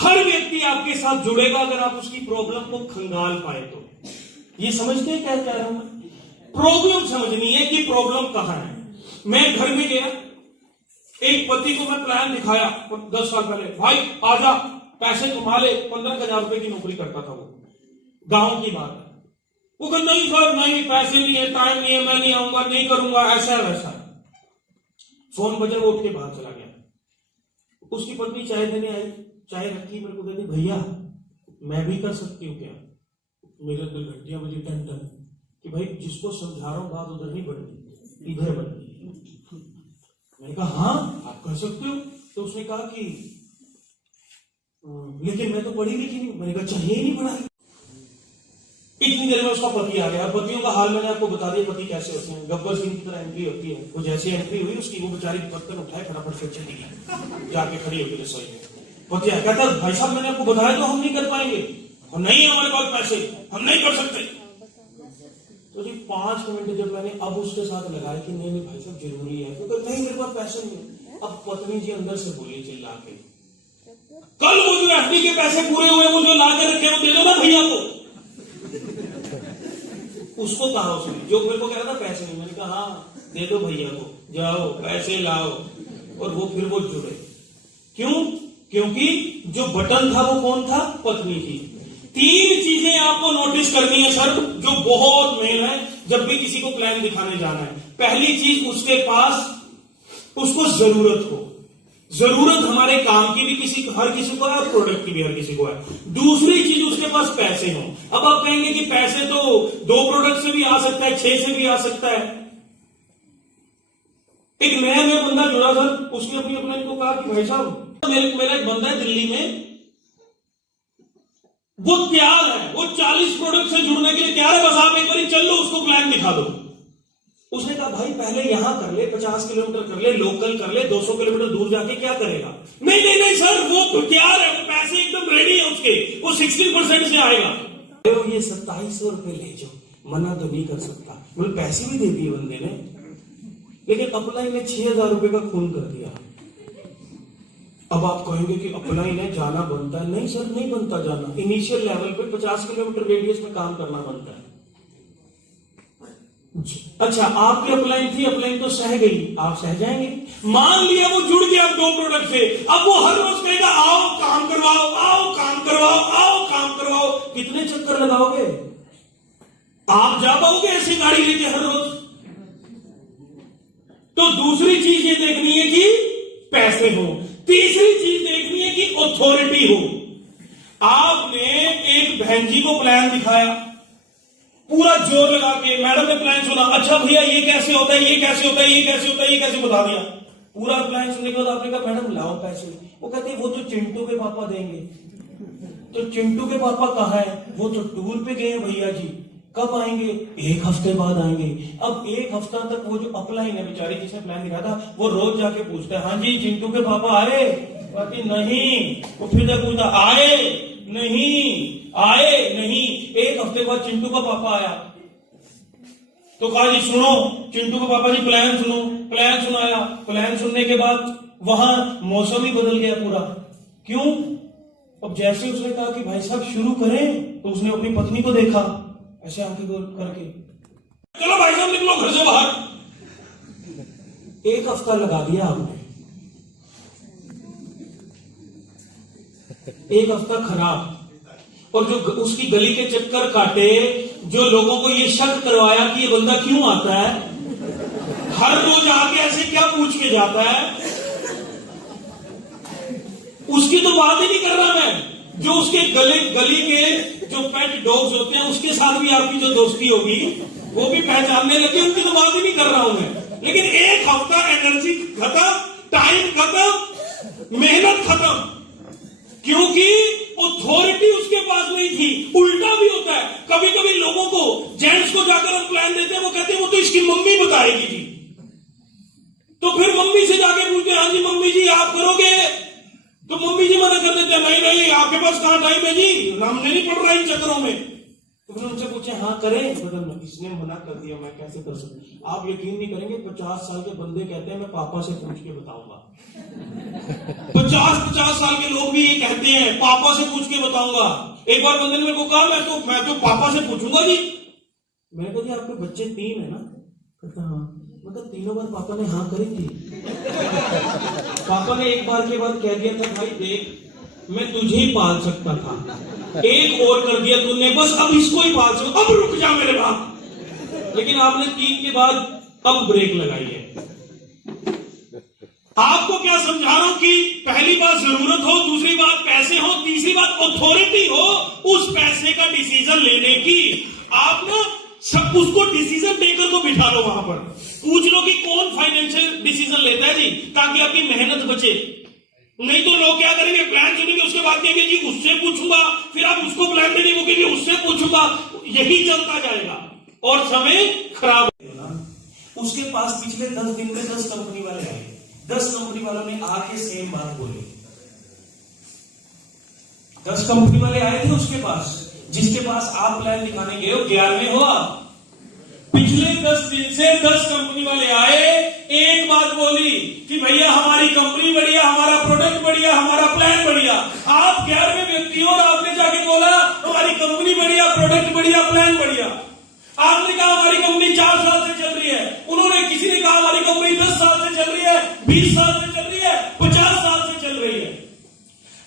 हर व्यक्ति आपके साथ जुड़ेगा अगर आप उसकी प्रॉब्लम को खंगाल पाए तो। ये समझते हैं क्या कह रहा हूं मैं? प्रॉब्लम समझनी है कि प्रॉब्लम कहां है। मैं घर में गया, एक पति को मैं प्लान दिखाया 10 साल पहले, भाई आजा पैसे कमा ले, 15,000 रुपए की नौकरी करता था वो, गांव की बात है। वो कहता नहीं सर नहीं, पैसे नहीं है, टाइम नहीं है, मैं नहीं आऊंगा, नहीं करूंगा, ऐसा वैसा। फोन बजा, वो उठ के बाहर चला गया। उसकी पत्नी चाय देने आई, चाय रखी, मेरे को कहती भैया मैं भी कर सकती हूँ क्या? मेरे दिल घंटियां बजी टन टन कि भाई जिसको समझा रहा हूं बात उधर नहीं बढ़ती, इधर बढ़ती। मैंने कहा हाँ आप कर सकते हो। तो उसने कहा कि लेकिन मैं तो पढ़ी लिखी नहीं। मैंने कहा चाहिए ही नहीं पढ़ाई। इतनी देर में उसका पति आ गया। पतियों का हाल मैंने आपको बता दिया, पति कैसे होते हैं, गब्बर सिंह की तरह एंट्री होती है। वो जैसी एंट्री हुई उसकी, वो बेचारी बर्तन उठाए फटाफट से चली गई, जाके खड़ी होगी रसोई में। पति आया, कहता भाई साहब मैंने आपको बताया तो हम नहीं कर पाएंगे, हम नहीं है हमारे पास पैसे, हम नहीं कर सकते। तो जी 5 मिनट जब मैंने अब उसके साथ लगाया कि नहीं नहीं भाई साहब जरूरी है, तो कहते नहीं मेरे पास पैसे नहीं है। अब पत्नी जी अंदर से बोली चिल्ला के, कल वो जो एफडी के पैसे पूरे हुए वो जो ला के रखे वो दे दो ना भैया को। उसको कहा उसने, जो मेरे को कह रहा था पैसे नहीं। मैंने कहा हाँ दे दो भैया को, जाओ पैसे लाओ। और वो फिर वो जुड़े। क्यों? क्योंकि जो बटन था वो कौन था? पत्नी थी। 3 चीजें आपको नोटिस करनी है सर, जो बहुत मेन है जब भी किसी को प्लान दिखाने जाना है। पहली चीज, उसके पास उसको जरूरत हो। जरूरत हमारे काम की भी हर किसी को है और प्रोडक्ट की भी हर किसी को है। दूसरी चीज, उसके पास पैसे हो। अब आप कहेंगे कि पैसे तो 2 प्रोडक्ट से भी आ सकता है, 6 से भी आ सकता है। एक नया बंदा जुड़ा सर, उसने अपनी अपने को कहा कि भाई साहब मेरा एक बंदा है दिल्ली में, वो तैयार है, वो 40 प्रोडक्ट से जुड़ने के लिए तैयार है, बस आप एक बार चल लो उसको प्लान दिखा दो। उसने कहा भाई पहले यहां कर ले, 50 किलोमीटर कर ले, लोकल कर ले, 200 किलोमीटर दूर जाके क्या करेगा? नहीं नहीं नहीं सर वो तो तैयार है, वो पैसे एकदम रेडी है उसके, वो 16% से आएगा। तो ये 2700 रुपए ले जाओ, मना तो नहीं कर सकता। बोले पैसे भी दे दिए बंदे ने, लेकिन अपलाइन ने 6000 रुपए का खून कर दिया। अब आप कहेंगे कि अपलाइन है जाना बनता है। नहीं सर नहीं बनता जाना, इनिशियल लेवल पे 50 किलोमीटर रेडियस में काम करना बनता है। अच्छा आपकी अपलाइन थी, अपलाइन तो सह गई, आप सह जाएंगे। मान लिया वो जुड़ गया 2 प्रोडक्ट से, अब वो हर रोज कहेगा आओ काम करवाओ, आओ काम करवाओ, आओ काम करवाओ। कितने चक्कर लगाओगे? आप जा पाओगे ऐसी गाड़ी लेके हर रोज? तो दूसरी चीज ये देखनी है कि पैसे हो। तीसरी चीज देखनी है कि अथॉरिटी हो। आपने एक बहन जी को प्लान दिखाया, पूरा जोर लगा के, मैडम ने प्लान सुना, अच्छा भैया ये कैसे होता है, ये कैसे होता है, ये कैसे होता है, ये कैसे बता दिया। पूरा प्लान सुनने के बाद आपने कहा मैडम लाओ पैसे। वो कहते वो तो चिंटू के पापा देंगे। तो चिंटू के पापा कहाँ है? वो तो टूर पे गए भैया जी। कब आएंगे? 1 हफ्ते बाद आएंगे। अब 1 हफ्ता तक वो जो अपलाइन है बेचारी जिसने प्लान दिखाया था, वो रोज जाके पूछता है हाँ जी चिंटू के पापा आए? कहती नहीं। वो फिर जब पूछता आए नहीं, आए नहीं। 1 हफ्ते बाद चिंटू का पापा आया तो कहा जी सुनो चिंटू का पापा जी प्लान सुनो। प्लान सुनाया। प्लान सुनने के बाद वहां मौसम ही बदल गया पूरा। क्यों? अब जैसे उसने कहा कि भाई साहब शुरू करें, तो उसने अपनी पत्नी को देखा ऐसे आंखें करके, चलो भाई साहब निकलो घर से बाहर। 1 हफ्ता लगा दिया आपने, 1 हफ्ता खराब। और जो उसकी गली के चक्कर काटे, जो लोगों को ये शक करवाया कि ये बंदा क्यों आता है, हर रोज आके ऐसे क्या पूछ के जाता है, उसकी तो बात ही नहीं कर रहा मैं। जो उसके गली के जो पेट डॉग्स होते हैं उसके साथ भी आपकी जो दोस्ती होगी वो भी पहचानने लगे, उनकी तो बात ही नहीं कर रहा हूं मैं। लेकिन 1 हफ्ता एनर्जी खत्म, टाइम खत्म, मेहनत खत्म, क्योंकि अथॉरिटी उसके पास नहीं थी। उल्टा भी होता है, कभी कभी लोगों को, जेंट्स को जाकर हम प्लान देते हैं, वो कहते हैं वो तो इसकी मम्मी बताएगी जी। तो फिर मम्मी से जाके पूछते हैं हाँ जी मम्मी जी आप करोगे? तो मम्मी जी मना कर देते हैं नहीं नहीं आपके पास कहां टाइम है जी, हमने नहीं पढ़ रहा इन चक्करों में। तो मैंने उनसे पूछे हाँ करें, मतलब इसने मना कर दिया, मैं कैसे कर सकता। आप यकीन नहीं करेंगे, 50 साल के बंदे कहते हैं मैं पापा से पूछ के बताऊंगा। 50 साल के लोग भी ये कहते हैं पापा से पूछ के बताऊंगा। एक बार बंदे ने मेरे को कहा मैं तो पापा से पूछूंगा जी। मैंने कहा जी आपके बच्चे 3 है ना? कहता हाँ। मतलब 3 बार पापा ने हाँ करी थी। पापा ने एक बार के बाद कह दिया था भाई देख मैं तुझे ही पाल सकता था, एक और कर दिया तूने, बस अब इसको ही पाल सकता, अब रुक जा मेरे बाप। लेकिन आपने 3 के बाद अब ब्रेक लगाई है। आपको क्या समझा रहा हूं कि पहली बात जरूरत हो, दूसरी बात पैसे हो, तीसरी बात अथॉरिटी हो उस पैसे का डिसीजन लेने की। आप ना सब उसको डिसीजन टेकर को बिठा लो वहां पर, पूछ लो कि कौन फाइनेंशियल डिसीजन लेता है जी, ताकि आपकी मेहनत बचे। नहीं तो लोग क्या करेंगे, प्लान चुनेंगे, उसके बाद कहेंगे जी उससे पूछूंगा, फिर आप उसको प्लान देंगे, वो कहेंगे उससे पूछूंगा, यही चलता जाएगा और समय खराब होगा। उसके पास पिछले 10 दिन में 10 कंपनी वाले आए, 10 कंपनी वालों ने आके सेम बात बोली। 10 कंपनी वाले आए थे उसके पास, जिसके पास आप प्लान दिखाने गए हो 11वें हो आप। पिछले 10 दिन से 10 कंपनी वाले आए, एक बात बोली कि भैया हमारी कंपनी बढ़िया, हमारा प्रोडक्ट बढ़िया, हमारा प्लान बढ़िया। आप 11वें व्यक्ति हो और आपने जाके बोला हमारी कंपनी बढ़िया, प्रोडक्ट बढ़िया, प्लान बढ़िया। आपने कहा हमारी कंपनी 4 साल से चल रही है, उन्होंने किसी ने कहा हमारी कंपनी 10 साल से चल रही है, 20 साल से चल रही है, 50 साल से चल रही है।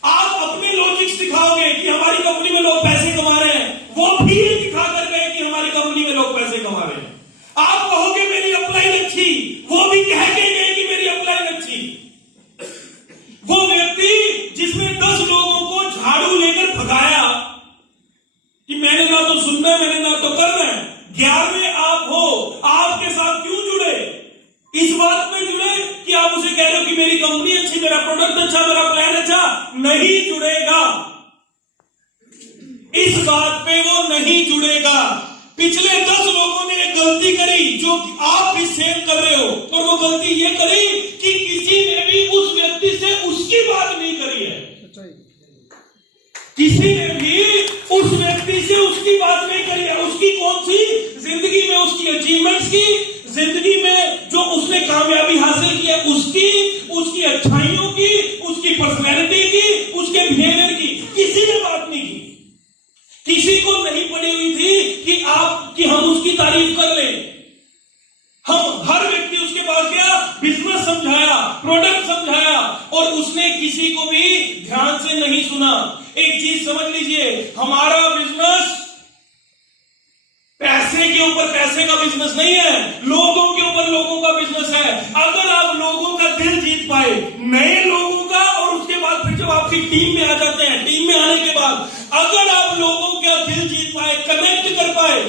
आप अपने लॉजिक्स दिखाओगे कि हमारी कंपनी में लोग पैसे कमा रहे हैं, वो भीड़ दिखा कर गए कि हमारी कंपनी में लोग पैसे कमा रहे हैं। आप कहोगे मेरी अपलाइन अच्छी, वो भी कह के गए कि मेरी अपलाइन अच्छी। वो व्यक्ति जिसने 10 लोगों को झाड़ू लेकर भगाया कि मैंने ना तो सुनना है, मैंने ना तो करना है, 11वें आप हो, आपके साथ क्यों जुड़े? इस बात में जुड़े कि आप उसे कह रहे हो कि मेरी कंपनी अच्छी, मेरा प्रोडक्ट अच्छा, मेरा प्लान अच्छा। नहीं जुड़ेगा, इस बात पे वो नहीं जुड़ेगा। पिछले 10 लोगों ने एक गलती करी जो आप भी सेम कर रहे हो, और वो गलती ये करी कि किसी ने भी उस व्यक्ति से उसकी बात नहीं करी है। किसी ने भी उस व्यक्ति से उसकी बात नहीं करी है। उसकी कौन सी जिंदगी में उसकी अचीवमेंट्स की, जिंदगी में जो उसने कामयाबी हासिल की है उसकी, उसकी अच्छाइयों की, उसकी पर्सनैलिटी की, उसके बिहेवियर की किसी ने बात नहीं की। किसी को नहीं पड़ी हुई थी कि हम उसकी तारीफ कर लें। हम हर व्यक्ति उसके पास गया, बिजनेस समझाया, प्रोडक्ट समझाया, और उसने किसी को भी ध्यान से नहीं सुना। एक चीज समझ लीजिए, हमारा बिजनेस पैसे के ऊपर पैसे का बिजनेस नहीं है, लोगों के ऊपर लोगों का बिजनेस है। अगर आप लोगों का दिल जीत पाए, नए लोगों का, और उसके बाद फिर जब आपकी टीम में आ जाते हैं, टीम में आने के बाद अगर आप लोगों का दिल जीत पाए, कनेक्ट कर पाए,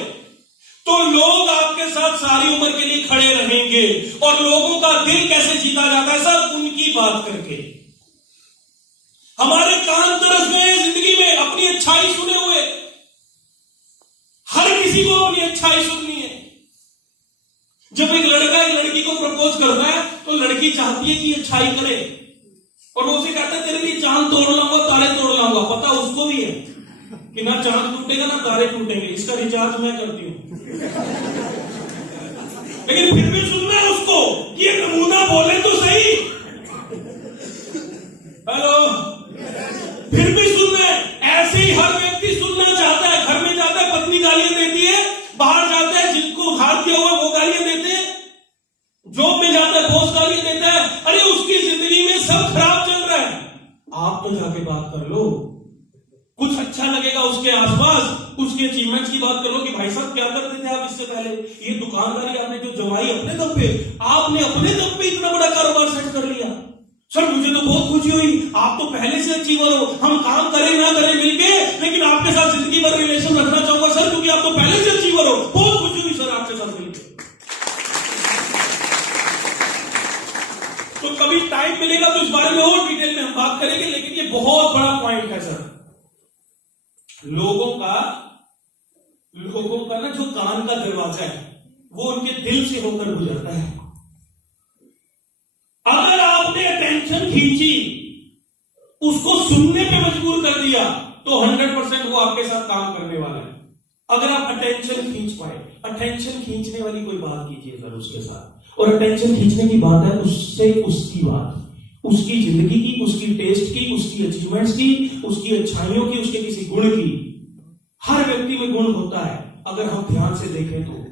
तो लोग आपके साथ सारी उम्र के लिए खड़े रहेंगे। और लोगों का दिल कैसे जीता जाता है? सब उनकी बात करके। हमारे कान तरस गए जिंदगी में अपनी अच्छाई सुने हुए। हर किसी को अपनी अच्छाई सुननी है। जब एक लड़का एक लड़की को प्रपोज करता है तो लड़की चाहती है कि अच्छाई करे, और वो उसे कहता है तेरे लिए चांद तोड़ लाऊंगा, तारे तोड़ लाऊंगा। पता उसको भी है कि ना चांद टूटेगा ना तारे टूटेंगे, इसका रिचार्ज मैं करती हूं। लेकिन फिर भी सुनना है उसको, ये नमूना बोले तो सही। हेलो, फिर भी सुनना है। ऐसे ही हर व्यक्ति सुनना चाहता है। घर में जाता है, पत्नी गालियां देती है, बाहर जाता है, जिनको उधार किया हुआ वो गालियां देते हैं, जॉब में जाता है बॉस गालियां देता है। अरे उसकी जिंदगी में सब खराब चल रहा है। आप तो जाके बात कर लो, कुछ अच्छा लगेगा उसके आसपास, उसके अचीवमेंट्स की बात कर लो कि भाई साहब क्या करते थे आप इससे पहले, ये दुकानदारी आपने जो जमाई अपने दम पे, आपने अपने दम पे इतना बड़ा कारोबार सेट कर लिया। सर मुझे तो बहुत खुशी हुई, आप तो पहले से अचीवर हो। हम काम करें ना करें मिलके, लेकिन आपके साथ जिंदगी भर रिलेशन रखना चाहूंगा सर, क्योंकि आप तो पहले से अचीवर हो। बहुत खुशी हुई सर आपके साथ मिलकर। तो कभी टाइम मिलेगा तो इस बारे में और डिटेल में हम बात करेंगे, लेकिन ये बहुत बड़ा पॉइंट है सर। लोगों का ना जो कान का दरवाजा है वो उनके दिल से होकर गुजरता है। अगर आपने अटेंशन खींची, उसको सुनने पे मजबूर कर दिया, तो 100% वो आपके साथ काम करने वाला है। अगर आप अटेंशन खींच पाए, अटेंशन खींचने वाली कोई बात कीजिए सर उसके साथ। और अटेंशन खींचने की बात है उससे उसकी बात, उसकी जिंदगी की, उसकी टेस्ट की, उसकी अचीवमेंट्स की, उसकी अच्छाइयों की, उसके किसी गुण की। हर व्यक्ति में गुण होता है अगर हम ध्यान से देखें तो।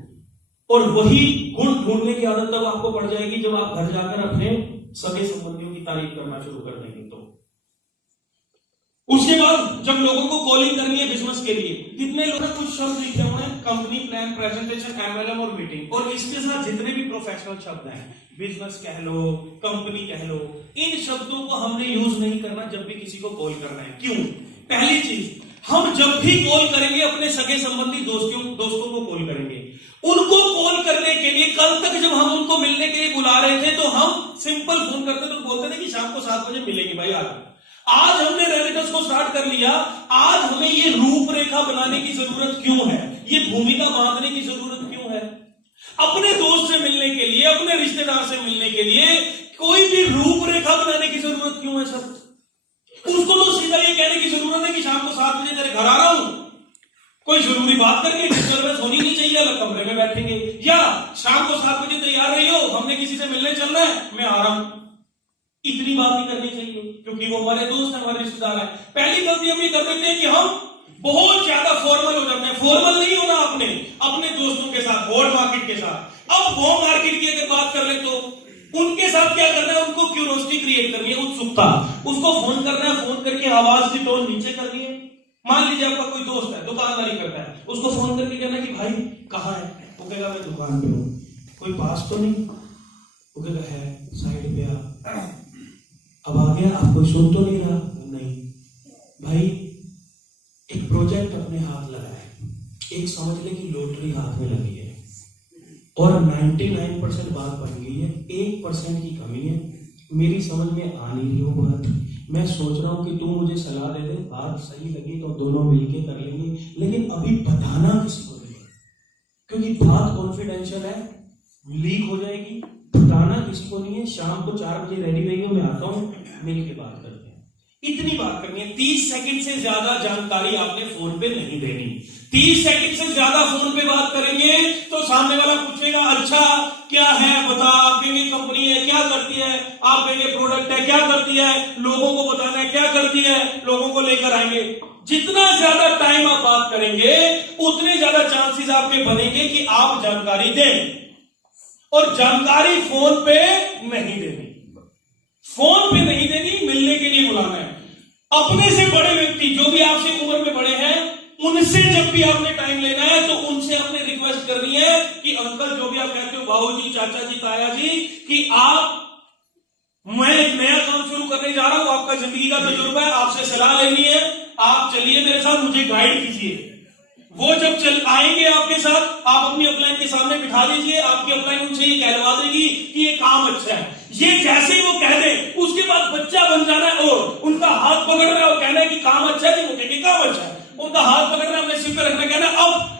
और वही गुण ढूंढने की आदत तब आपको पड़ जाएगी जब आप घर जाकर अपने सगे संबंधियों की तारीफ करना शुरू कर देंगे। तो उसके बाद जब लोगों को कॉलिंग करनी है बिजनेस के लिए, कितने लोग कुछ शब्द लिखे हुए हैं, कंपनी प्लान, प्रेजेंटेशन, एमएलएम और मीटिंग, और इसके साथ जितने भी प्रोफेशनल शब्द हैं, बिजनेस कह लो, कंपनी कह लो, इन शब्दों को हमने यूज नहीं करना जब भी किसी को कॉल करना है। क्यों? पहली चीज, हम जब भी कॉल करेंगे अपने सगे संबंधी दोस्तों को कॉल करेंगे। उनको कॉल करने के लिए कल तक जब हम उनको मिलने के लिए बुला रहे थे तो हम सिंपल फोन करते तो बोलते थे कि शाम को 7 बजे मिलेंगे भाई आज। आज हमने रेलिटर्स को स्टार्ट कर लिया। आज हमें ये रूपरेखा बनाने की जरूरत क्यों है, ये भूमिका बांधने की जरूरत क्यों है? अपने दोस्त से मिलने के लिए, अपने रिश्तेदार से मिलने के लिए कोई भी रूपरेखा बनाने की जरूरत क्यों है सर? उसको तो सीधा ये कहने की जरूरत है कि शाम को 7 बजे तेरे घर आ रहा हूं, कोई जरूरी बात करके डिस्टर्बेंस होनी नहीं चाहिए, अलग कमरे में बैठेंगे, या शाम को 7 बजे तैयार रही हो, हमने किसी से मिलने चलना है, मैं आ रहा हूं। इतनी बात ही करनी चाहिए क्योंकि वो हमारे दोस्त हैं, हमारे रिश्तेदार हैं। पहली गलती हम ये कर देते हैं कि हम बहुत ज्यादा फॉर्मल हो जाते हैं। फॉर्मल नहीं होना आपने अपने दोस्तों के साथ, होम मार्केट के साथ। अब होम मार्केट की अगर बात कर ले तो उनके साथ क्या करना है, उनको क्यूरियोसिटी क्रिएट करनी है, उत्सुकता। उसको फोन करना है, फोन करके आवाज की टोन नीचे करनी है। मान लीजिए आपका कोई दोस्त है, दुकानदारी करता है, उसको फोन करके कहना है कि भाई कहाँ है? वो कहेगा मैं दुकान पे हूँ। कोई पास तो नहीं? वो कहेगा है, साइड पे आ। अब आ गया, आप कोई सुन तो नहीं रहा? नहीं भाई, एक प्रोजेक्ट अपने हाथ लगा है, एक समझ ले कि लॉटरी हाथ में लगी है और 99% बात बन गई है, 1% की कमी है। मेरी समझ में आ नहीं रही वो बात, मैं सोच रहा हूं कि तू मुझे सलाह दे दे, बात सही लगी तो दोनों मिलके कर लेंगे, लेकिन अभी बताना किसी को नहीं, क्योंकि बात कॉन्फिडेंशियल है, लीक हो जाएगी। बताना किसी को नहीं है। शाम को 4 बजे रेडी रहिए, मैं आता हूं, मिलके बात करते हैं। इतनी बात करनी है। 30 सेकंड से ज्यादा जानकारी आपने फोन पे नहीं देनी। 30 सेकंड से ज्यादा फोन पे बात करेंगे तो सामने वाला पूछेगा अच्छा क्या है बता, आप कहेंगे कंपनी है क्या करती है, आप कहेंगे प्रोडक्ट है क्या करती है, लोगों को बताना है क्या करती है, लोगों को लेकर आएंगे। जितना ज्यादा टाइम आप बात करेंगे उतने ज्यादा चांसेस आपके बनेंगे कि आप जानकारी दें। और जानकारी फोन पे नहीं देनी, फोन पे नहीं देनी, मिलने के लिए बुलाना है। अपने से बड़े व्यक्ति जो भी आपसे उम्र में बड़े हैं, उनसे जब भी आपने टाइम लेना है तो उनसे आपने रिक्वेस्ट करनी है कि अंकल, जो भी आप कहते हो, बाबूजी, चाचा जी, ताया जी, कि आप, मैं एक नया काम शुरू करने जा रहा हूं, आपका जिंदगी का तजुर्बा है, आपसे सलाह लेनी है, आप चलिए मेरे साथ, मुझे गाइड कीजिए। वो जब चल आएंगे आपके साथ, आप अपनी अपलाइन के सामने बिठा दीजिए, आपकी अपलाइन उनसे ये कहलवा देगी कि ये काम अच्छा है। ये जैसे ही वो कह दे उसके बाद बच्चा बन जाना है और उनका हाथ पकड़ना है और कहना है कि काम अच्छा है, वो कहेंगे काम अच्छा है, उनका हाथ पकड़ना, अपने सिर पे रखना, कहना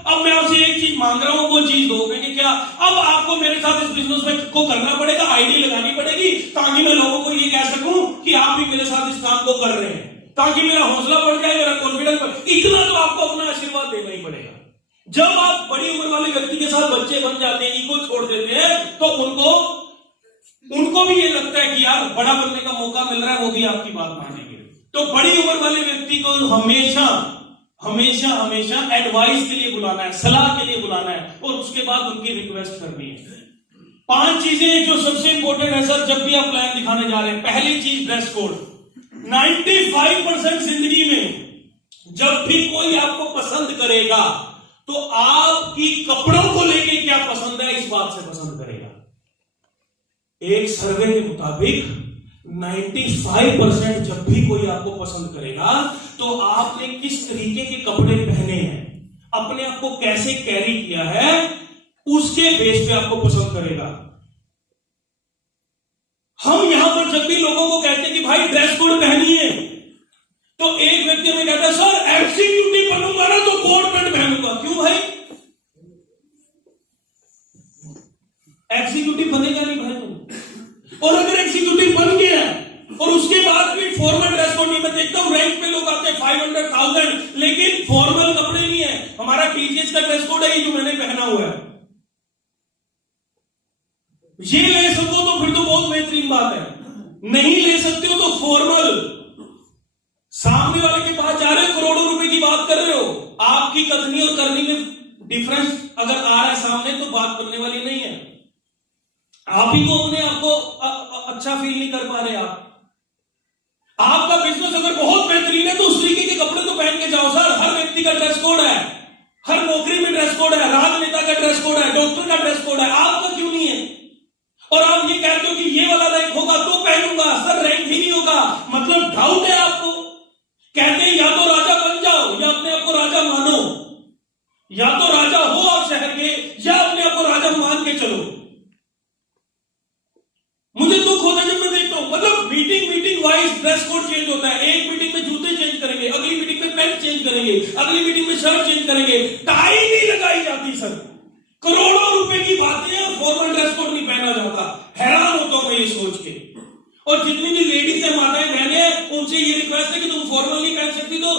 अब मैं आपसे एक चीज मांग रहा हूं, वो चीज दो। कहेंगे क्या? अब आपको मेरे साथ इस बिजनेस में को करना पड़ेगा, आईडी लगानी पड़ेगी, ताकि मैं लोगों को ये कह सकूं कि आप भी मेरे साथ इस काम को कर रहे हैं, ताकि मेरा हौसला बढ़ जाए, मेरा कॉन्फिडेंस बढ़े। इतना तो आपको अपना आशीर्वाद देना ही पड़ेगा। जब आप बड़ी उम्र वाले व्यक्ति के साथ बच्चे बन जाते हैं, ईगो छोड़ देते हैं, तो उनको भी ये लगता है कि यार बड़ा बनने का मौका मिल रहा है, वो भी आपकी बात मानेंगे। तो बड़ी उम्र वाले व्यक्ति को हमेशा हमेशा हमेशा एडवाइस के लिए बुलाना है, सलाह के लिए बुलाना है, और उसके बाद उनकी रिक्वेस्ट करनी है। 5 चीजें जो सबसे इंपॉर्टेंट है सर जब भी आप प्लान दिखाने जा रहे हैं। पहली चीज, ड्रेस कोड। 95% जिंदगी में जब भी कोई आपको पसंद करेगा तो आपकी कपड़ों को लेके क्या पसंद है इस बात से पसंद करेगा। एक सर्वे के मुताबिक 95% जब भी कोई आपको पसंद करेगा तो आपने किस तरीके के कपड़े पहने हैं, अपने आप को कैसे कैरी किया है, उसके बेस पे आपको पसंद करेगा। हम यहां पर जब भी लोगों को कहते हैं कि भाई ड्रेस कोड पहनिए, तो एक व्यक्ति हमें कहता है सर एग्जीक्यूटिव बनूंगा ना तो कोट पैंट पहनूंगा। क्यों भाई? एग्जीक्यूटिव बनेगा नहीं भाई तुम। और अगर एग्जीक्यूटिव बन गया और उसके बाद भी फॉर्मल ड्रेस कोड में एकदम रैंक पे लोग आते हैं 500,000, लेकिन फॉर्मल कपड़े नहीं है। हमारा टीजीएस ये ले सको तो फिर तो बहुत बेहतरीन बात है, नहीं ले सकते हो तो फॉर्मल, सामने वाले के पास जा रहे हो, करोड़ों रुपए की बात कर रहे हो, आपकी कथनी और करनी में डिफरेंस अगर आ रहा है सामने तो बात करने वाली नहीं है। आप ही को अपने आपको अच्छा फील नहीं कर पा रहे। आपका बिजनेस अगर बहुत बेहतरीन है तो उस तरीके के कपड़े तो पहन के जाओ सर। हर व्यक्ति का ड्रेस कोड है, हर नौकरी में ड्रेस कोड है, राजनेता का ड्रेस कोड है, डॉक्टर का ड्रेस कोड है, आपका क्यों नहीं है? और आप ये कहते हो कि ये वाला रैंक होगा तो पहनूंगा, सर रैंक ही नहीं होगा, मतलब डाउट है आपको। कहते हैं या तो राजा बन जाओ या अपने आप को राजा मानो, या तो राजा हो आप शहर के या अपने आप को राजा मान के चलो। मुझे दुख होता है जब मैं देखता हूं, मतलब meeting wise dress code change होता है। एक मीटिंग में जूते चेंज करेंगे, अगली मीटिंग में पैंट चेंज करेंगे, अगली मीटिंग में शर्ट चेंज करेंगे, टाई नहीं लगाई जाती सर। करोड़ों रुपए की बातें हैं, फॉर्मल ड्रेस कोड नहीं पहना जाता। हैरान होता हूं मैं ये सोच के। और जितनी भी लेडीज है, माताएं, बहनें, उनसे ये रिक्वेस्ट है कि तुम फॉर्मल नहीं पहन सकती तो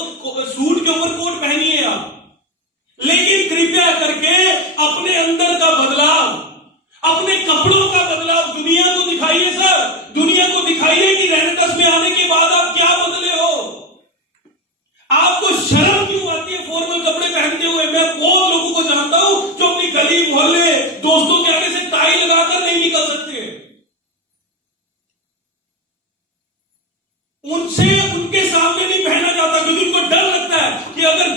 सूट के ऊपर कोट पहनिए आप, लेकिन कृपया करके अपने अंदर का बदलाव, अपने कपड़ों का बदलाव दुनिया को दिखाइए सर। दुनिया को दिखाइए कि रेनेटस में आने के बाद आप क्या बदले हो। आपको शर्म क्यों आती है फॉर्मल कपड़े पहनते हुए? मैं बहुत लोगों को जानता हूं जो अपनी गली मोहल्ले दोस्तों के आगे से टाई लगाकर नहीं निकल सकते। उनसे उनके सामने नहीं पहना जाता क्योंकि उनको डर लगता है कि अगर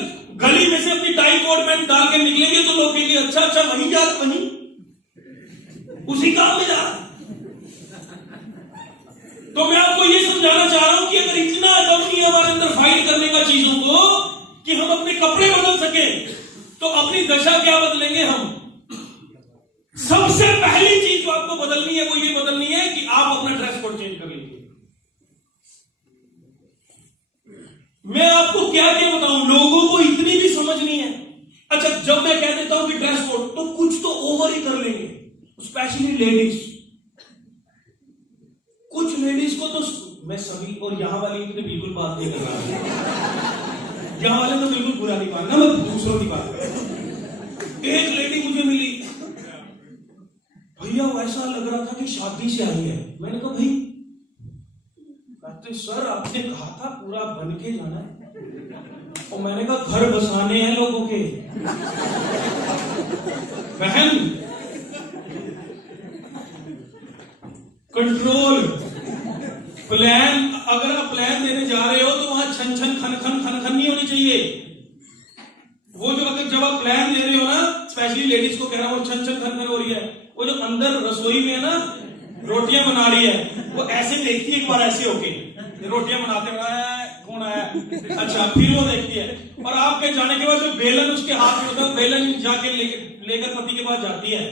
गली में से अपनी टाई कोट पैंट डाल के निकलेंगे तो लोग कहेंगे अच्छा वहीं जा, वहीं उसी काम में जा। तो मैं आपको ये समझाना चाह रहा हूं कि अगर इतना दम नहीं हमारे अंदर फाइट करने का चीजों को कि हम अपने कपड़े बदल सके तो अपनी दशा क्या बदलेंगे हम। सबसे पहली चीज जो आपको बदलनी है वो ये बदलनी है कि आप अपना ड्रेस कोड चेंज कर लीजिए। मैं आपको क्या क्या बताऊं, लोगों को इतनी भी समझ नहीं है। अच्छा, जब मैं कह देता हूं कि ड्रेस कोड तो कुछ तो ओवर ही कर लेंगे, स्पेशली लेडीज। कुछ लेडीज को तो मैं सभी, और यहां वाली की तो बिल्कुल बात नहीं कर रहा, यहां वाले तो बिल्कुल बुरा नहीं मानना, मैं दूसरों की बात कर रहा हूं। एक लेडी मुझे मिली, भैया वैसा लग रहा था कि शादी से आई है। मैंने कहा भाई, कहते सर आपने कहा था पूरा बन के जाना है। और मैंने कहा घर बसाने हैं लोगों के। बहन, कंट्रोल प्लान, अगर आप प्लान देने जा रहे हो तो वहां छन छन खन खन खन खन नहीं होनी चाहिए। वो जो अगर जब आप प्लान दे रहे हो ना, स्पेशली लेडीज को कह रहा हूं, छन छन खन खन हो रही है, वो जो अंदर रसोई में है ना रोटियां बना रही है, वो ऐसे देखती है एक बार ऐसे होके, रोटियां बनाते कौन आया, अच्छा फिर वो देखती है। और आपके जाने के बाद जो बेलन उसके हाथ में होता है, बेलन जाके लेकर पति के पास जाती है,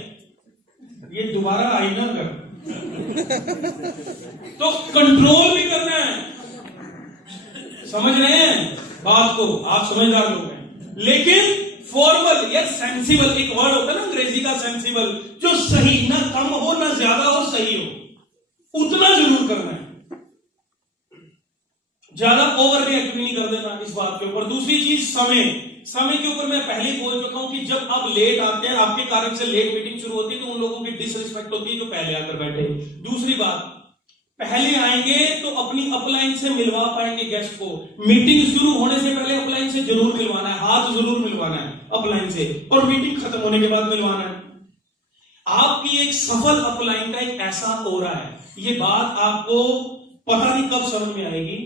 ये दोबारा आई ना कर। तो कंट्रोल भी करना है, समझ रहे हैं बात को, आप समझदार लोग हैं। लेकिन फॉर्मल या सेंसिबल, एक वर्ड होता है ना अंग्रेजी का सेंसिबल, जो सही, ना कम हो ना ज्यादा हो, सही हो, उतना जरूर करना है। ज्यादा ओवर रिएक्ट नहीं कर देना इस बात के ऊपर। दूसरी चीज समय के ऊपर मैं पहले ही बोल चुका हूं कि जब आप लेट आते हैं, आपके कारण से लेट मीटिंग शुरू होती है तो उन लोगों की डिसरिस्पेक्ट होती है जो पहले आकर बैठे। दूसरी बात, पहले आएंगे तो अपनी अपलाइन से मिलवा पाएंगे गेस्ट को। मीटिंग शुरू होने से पहले अपलाइन से जरूर मिलवाना है, हाथ जरूर मिलवाना है अपलाइन से, और मीटिंग खत्म होने के बाद मिलवाना है। आपकी एक सफल अपलाइन का एक ऐसा ऑरा है, ये बात आपको पता नहीं कब समझ में आएगी,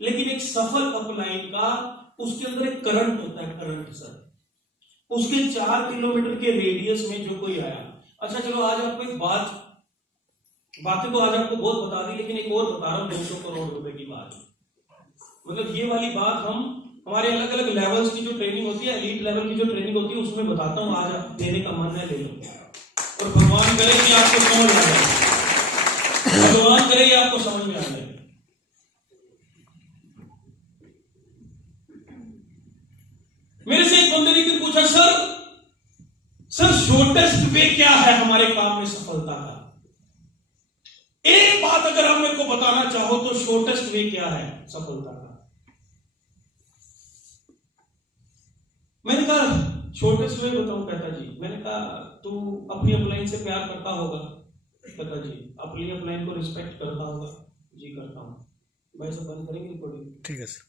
लेकिन एक सफल अपलाइन का उसके अंदर एक करंट होता है, करंट सर। उसके 4 किलोमीटर के रेडियस में जो कोई आया, अच्छा चलो आज आपको एक बातें तो आज आपको बहुत बता दी, लेकिन एक और बता रहा हूं 200 करोड़ रुपए की बात। मतलब ये वाली बात हम हमारे अलग अलग लेवल्स की जो ट्रेनिंग होती है, एलीट लेवल की जो ट्रेनिंग होती है, उसमें बताता हूं। आज आप देने का मन है ले लो, और भगवान करे कि आपको समझ आ जाए, भगवान करे कि आपको समझ में आ जाए। मेरे से एक बंदे ने फिर पूछा, सर शॉर्टेस्ट वे क्या है हमारे काम में सफलता का? एक बात अगर आप मेरे को बताना चाहो तो शॉर्टेस्ट वे क्या है सफलता का? मैंने कहा शॉर्टेस्ट वे बताऊं? कहता जी, मैंने कहा तू अपनी अपलाइन से प्यार करता होगा, लता जी, अपनी अपलाइन को रिस्पेक्ट करता होगा जी, करता हूँ। भाई सब बंद करेंगे रिकॉर्डिंग? ठीक है सर।